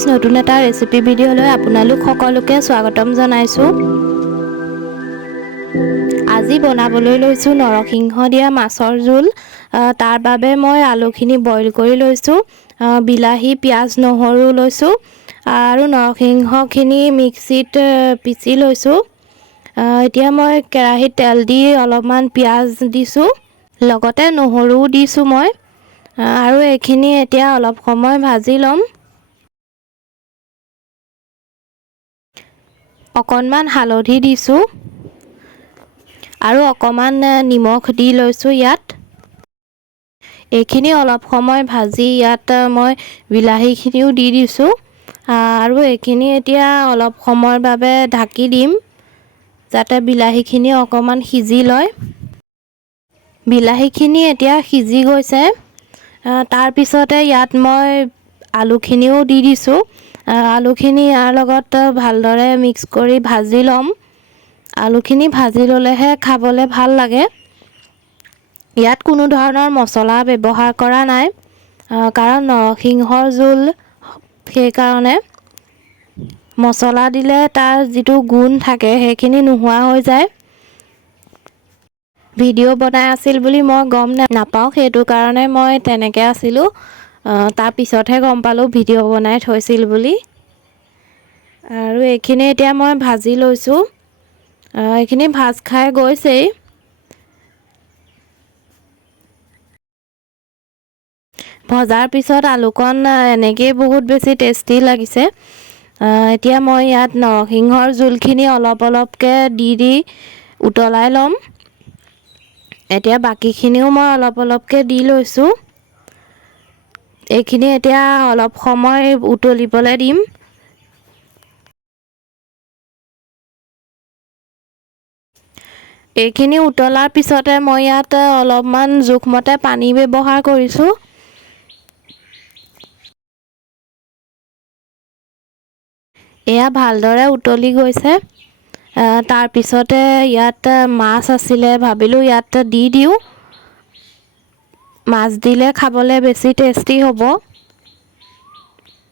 Guys নতুন এটা recipe ভিডিঅ'লৈ আপোনালোক সকলোকে স্বাগতম জনাইছো। আজি বনাবলৈ লৈছো নৰসিংহ দিয়া মাছৰ জোল। তাৰ বাবে মই আলুখিনি বইল কৰি লৈছো, বিলাহী পিয়াজ নহৰু লৈছো আৰু নৰসিংহখিনি মিক্সিত পিচি লৈছো। এতিয়া মই কেৰাহীত তেল দি অলপমান পিয়াজ দিছো, লগতে নহৰুও দিছো মই, আৰু এইখিনি এতিয়া অলপ সময় ভাজি ল'ম। অকণমান হালধি দিছো আৰু অকণমান নিমখ দি লৈছো ইয়াত। এইখিনি অলপ সময় ভাজি ইয়াত মই বিলাহীখিনিও দি দিছো, আৰু এইখিনি এতিয়া অলপ সময়ৰ বাবে ঢাকি দিম যাতে বিলাহীখিনি অকণমান সিজি লয়। বিলাহীখিনি এতিয়া সিজি গৈছে। তাৰ পিছতে ইয়াত মই আলুখিনিও দি দিছো। আলুখিনি ইয়াৰ লগত ভালদৰে মিক্স কৰি ভাজি ল'ম। আলুখিনি ভাজি ল'লেহে খাবলৈ ভাল লাগে। ইয়াত কোনো ধৰণৰ মছলা ব্যৱহাৰ কৰা নাই, কাৰণ নৰসিংহৰ জোল, সেইকাৰণে মছলা দিলে তাৰ যিটো গুণ থাকে সেইখিনি নোহোৱা হৈ যায়। ভিডিঅ' বনাই আছিল বুলি মই গম নাপাওঁ, সেইটো কাৰণে মই তেনেকৈ আছিলোঁ। তাৰ পিছতহে গম পালোঁ ভিডিঅ' বনাই থৈছিল বুলি। আৰু এইখিনি এতিয়া মই ভাজি লৈছোঁ। এইখিনি ভাজ খাই গৈছেই। ভজাৰ পিছত আলুকণ এনেকেই বহুত বেছি টেষ্টি লাগিছে। এতিয়া মই ইয়াত নৰসিংহৰ জোলখিনি অলপ অলপকৈ দি উতলাই ল'ম। এতিয়া বাকীখিনিও মই অলপ অলপকৈ দি লৈছোঁ। এইখিনি এতিয়া অলপ সময় উতলিবলৈ দিম। এইখিনি উতলাৰ পিছতে মই ইয়াত অলপমান জোখমতে পানী ব্যৱহাৰ কৰিছোঁ। এয়া ভালদৰে উতলি গৈছে। তাৰ পিছতে ইয়াত মাছ আছিলে, ভাবিলোঁ ইয়াত দি দিওঁ। মাছ দিলে খাবলৈ বেছি টেষ্টি হ'ব।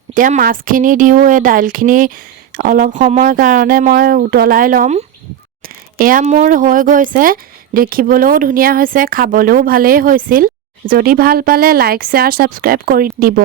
এতিয়া মাছখিনি দিওঁ, এই দাইলখিনি অলপ সময়ৰ কাৰণে মই উতলাই ল'ম। এয়া মোৰ হৈ গৈছে, দেখিবলৈও ধুনীয়া হৈছে, খাবলৈও ভালেই হৈছিল। যদি ভাল পালে লাইক শ্বেয়াৰ ছাবস্ক্ৰাইব কৰি দিব।